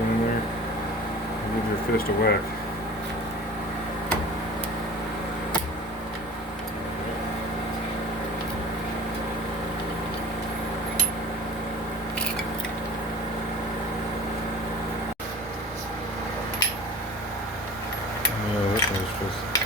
In there, give your fist a whack. Yeah, that was just.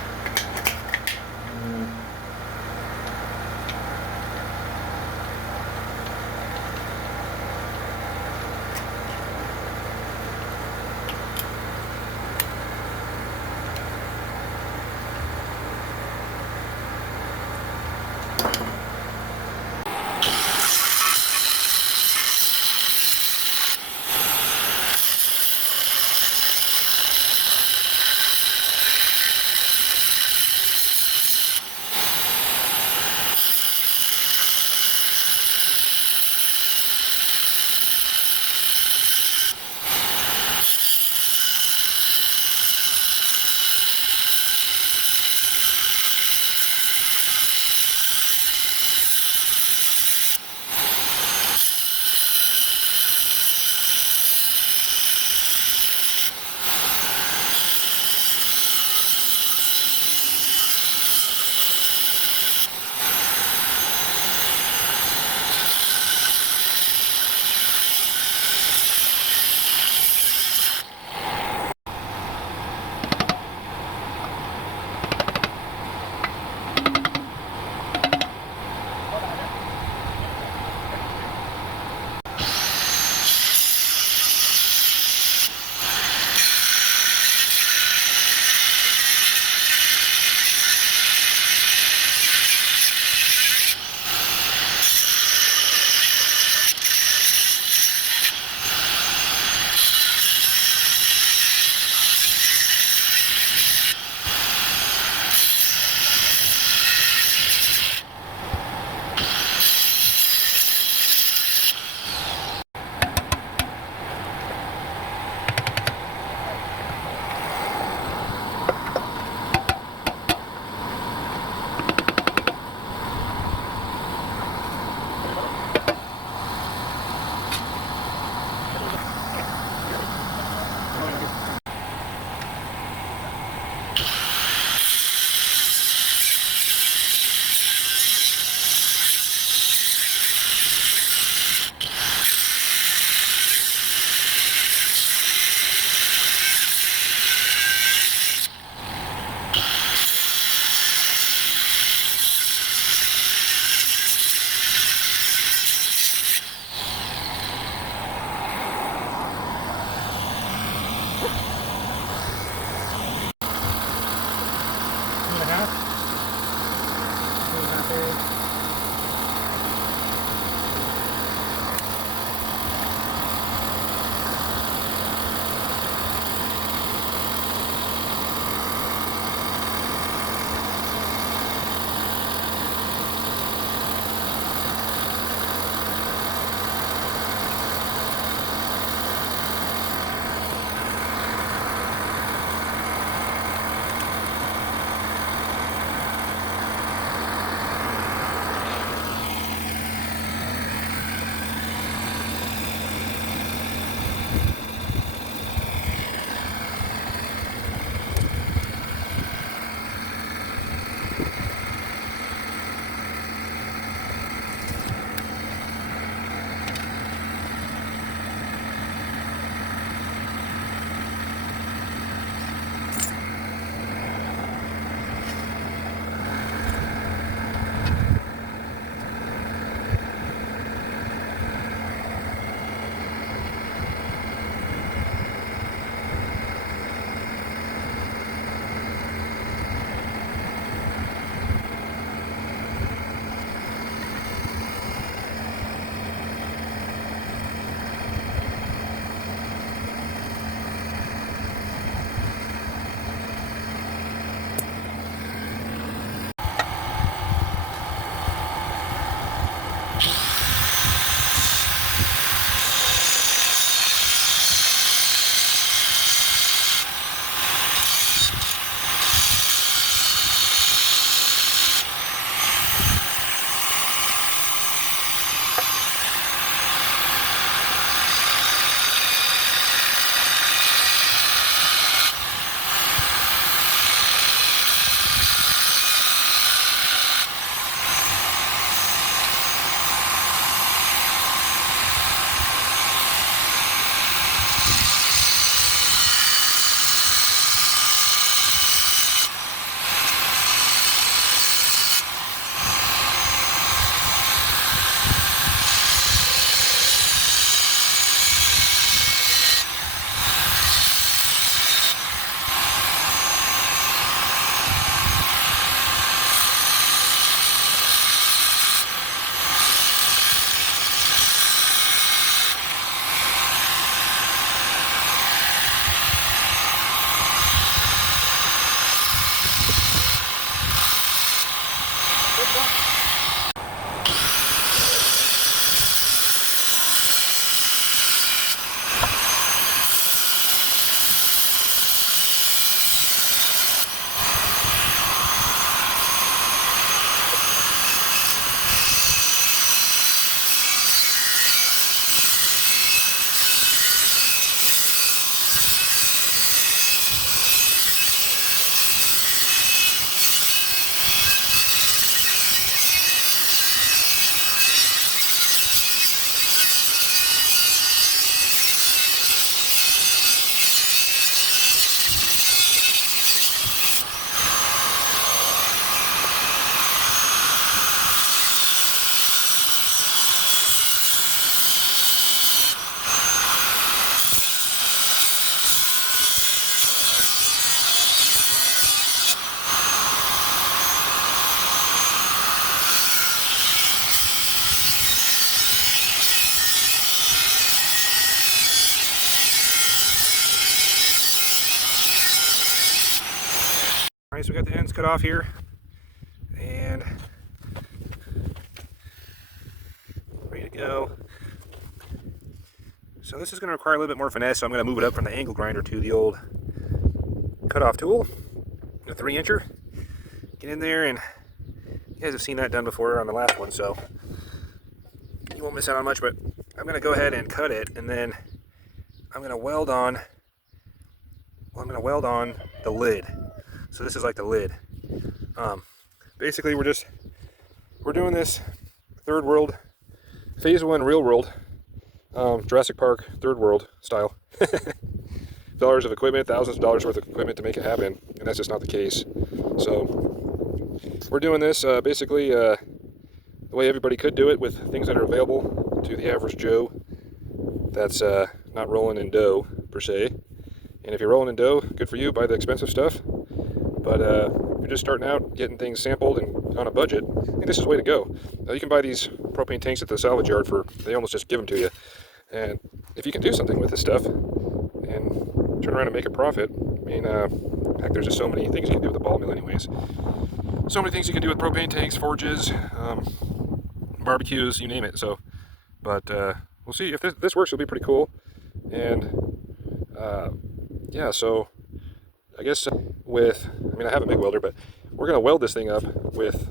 Alright, so we got the ends cut off here. And ready to go. So this is going to require a little bit more finesse, so I'm going to move it up from the angle grinder to the old cutoff tool, a 3-incher. Get in there, and you guys have seen that done before on the last one, so you won't miss out on much. But I'm going to go ahead and cut it, and then I'm going to weld on. Well, I'm going to weld on the lid. So this is like the lid. Basically, we're doing this third world, phase 1 real world, Jurassic Park third world style. Dollars of equipment, thousands of dollars worth of equipment to make it happen, and that's just not the case. So we're doing this basically the way everybody could do it, with things that are available to the average Joe that's not rolling in dough per se. And if you're rolling in dough, good for you, buy the expensive stuff. But if you're just starting out, getting things sampled and on a budget, I think this is the way to go. You can buy these propane tanks at the salvage yard they almost just give them to you. And if you can do something with this stuff and turn around and make a profit, I mean, heck, there's just so many things you can do with the ball mill anyways. So many things you can do with propane tanks, forges, barbecues, you name it. So, but we'll see if this works. It'll be pretty cool. And yeah, so I guess I have a MIG welder, but we're going to weld this thing up with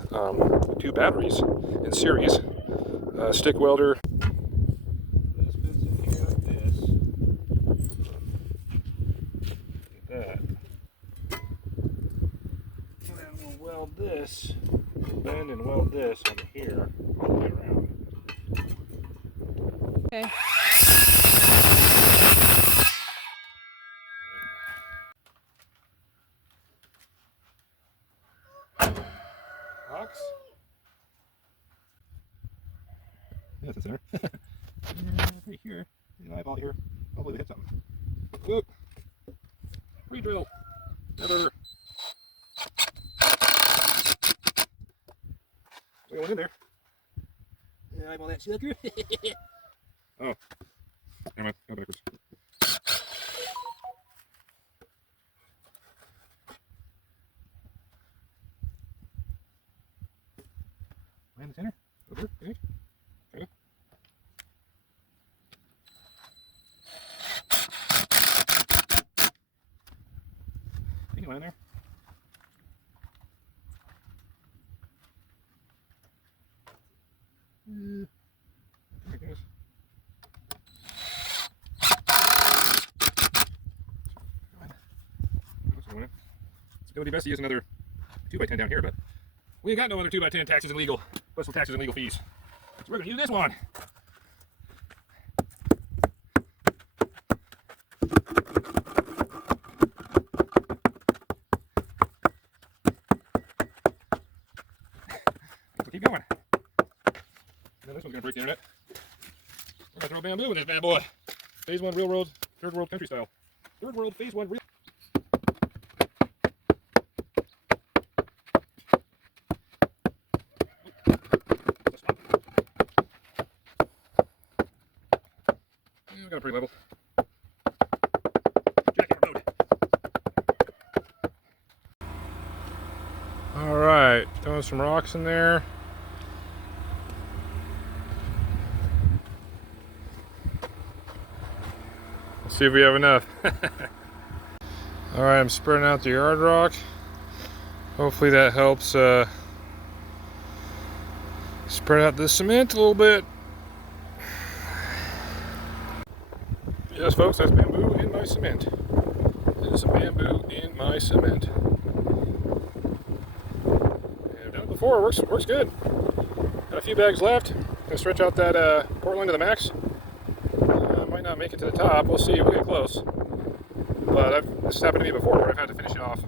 2 batteries in series. Stick welder. This fits in here like this. Like that. And then we'll weld this, bend and weld this on here all the way around. Okay. Box. Yeah, that's the center. Right here. The eyeball here. Hopefully we hit something. Whoop. Re-drill. Never. We got one in there. Eyeball that sucker. Oh. Never mind. Go backwards. In the center. Over. Okay. Okay. Hang on in there. There it goes. It's going to be best to use another 2x10 down here, but we ain't got no other 2x10. Taxes and legal. Plus taxes and legal fees. So we're going to use this one. So keep going. Now this one's going to break the internet. We're going to throw bamboo in this bad boy. Phase 1 real world, third world country style. Third world, phase 1 real. Got a pretty level. Jackhammer mode. All right, throwing some rocks in there. Let's see if we have enough. All right, I'm spreading out the yard rock. Hopefully that helps spread out the cement a little bit. Yes, folks, that's bamboo in my cement. There's some bamboo in my cement. And I've done it before, it works good. Got a few bags left. Gonna stretch out that Portland to the max. Might not make it to the top, we'll see, we'll get close. But this has happened to me before where I've had to finish it off,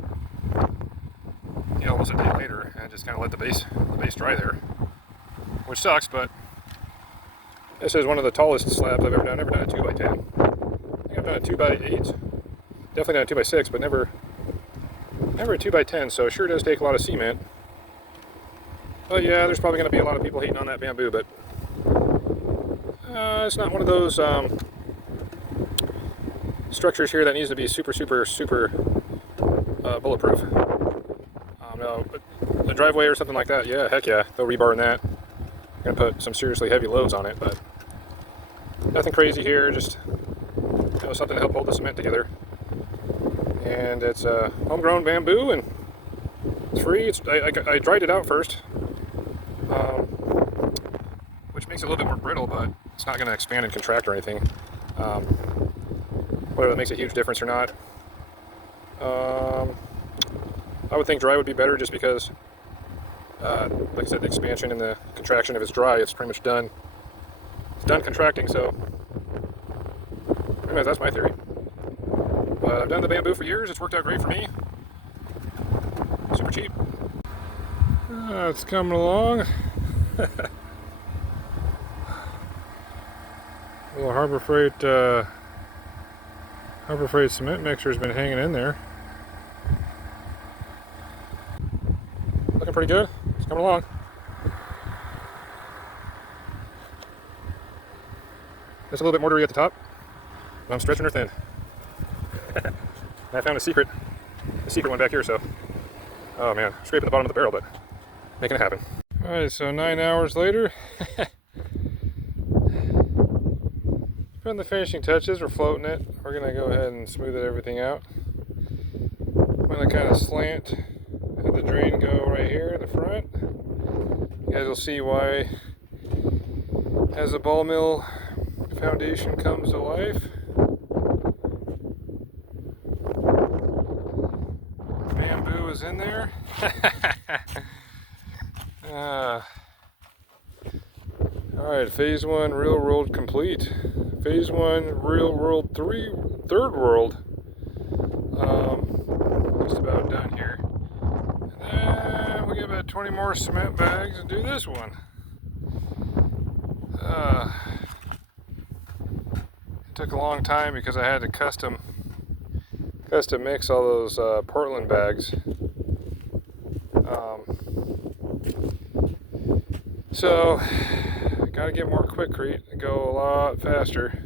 almost a day later, and just kind of let the base dry there. Which sucks, but this is one of the tallest slabs I've ever done. I've never done a 2x10. I think I've done a 2x8. Definitely done a 2x6, but never a 2x10, so it sure does take a lot of cement. But yeah, there's probably going to be a lot of people hating on that bamboo, but it's not one of those structures here that needs to be super bulletproof. a driveway or something like that, yeah, heck yeah, they'll rebar in that. Gonna put some seriously heavy loads on it, but nothing crazy here, just something to help hold the cement together. And it's homegrown bamboo, and it's free. I dried it out first, which makes it a little bit more brittle, but it's not going to expand and contract or anything. Whether that makes a huge difference or not. I would think dry would be better, just because, like I said, the expansion and the contraction, if it's dry, it's pretty much done. It's done contracting, so anyways, that's my theory. But I've done the bamboo for years. It's worked out great for me. Super cheap. It's coming along. Little Harbor Freight cement mixer has been hanging in there. Looking pretty good. It's coming along. It's a little bit mortar-y at the top, but I'm stretching her thin. I found a secret one back here, so, oh man, scraping the bottom of the barrel, but making it happen. Alright, so 9 hours later, putting the finishing touches, we're floating it. We're gonna go ahead and smooth everything out. I'm gonna kind of slant, have the drain go right here in the front. You guys will see why, as the ball mill foundation comes to life. Bamboo is in there. Alright, phase 1 real world complete. Phase 1 real world 3 third world. Just about done here. And then we got about 20 more cement bags to do this one. It took a long time because I had to custom mix all those Portland bags. So gotta get more quickcrete and go a lot faster.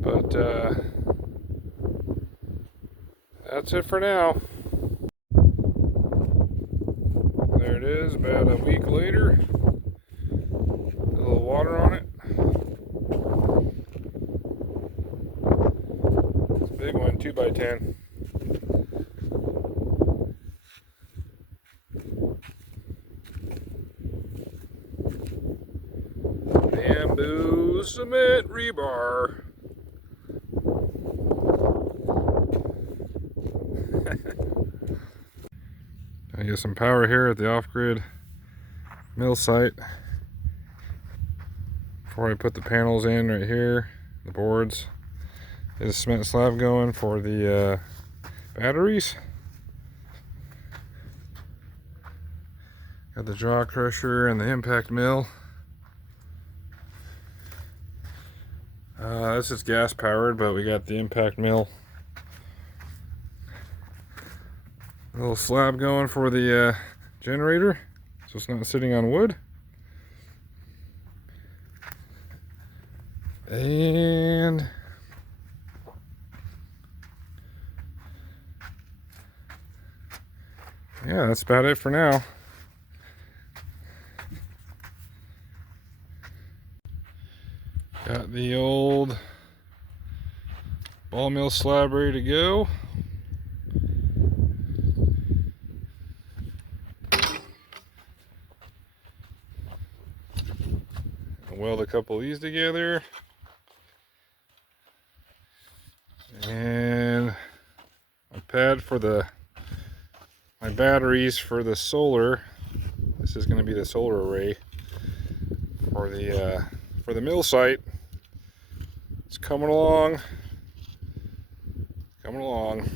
But that's it for now. There it is, about a week later. A little water on it. It's a big one, 2x10. Bamboo cement rebar. I get some power here at the off-grid mill site before I put the panels in right here, the boards. Get a cement slab going for the batteries. Got the jaw crusher and the impact mill. This is gas powered, but we got the impact mill. A little slab going for the generator, so it's not sitting on wood. And yeah, that's about it for now. Got the old ball mill slab ready to go. I'll weld a couple of these together. And a pad for my batteries for the solar. This is going to be the solar array for the mill site. It's coming along. Coming along.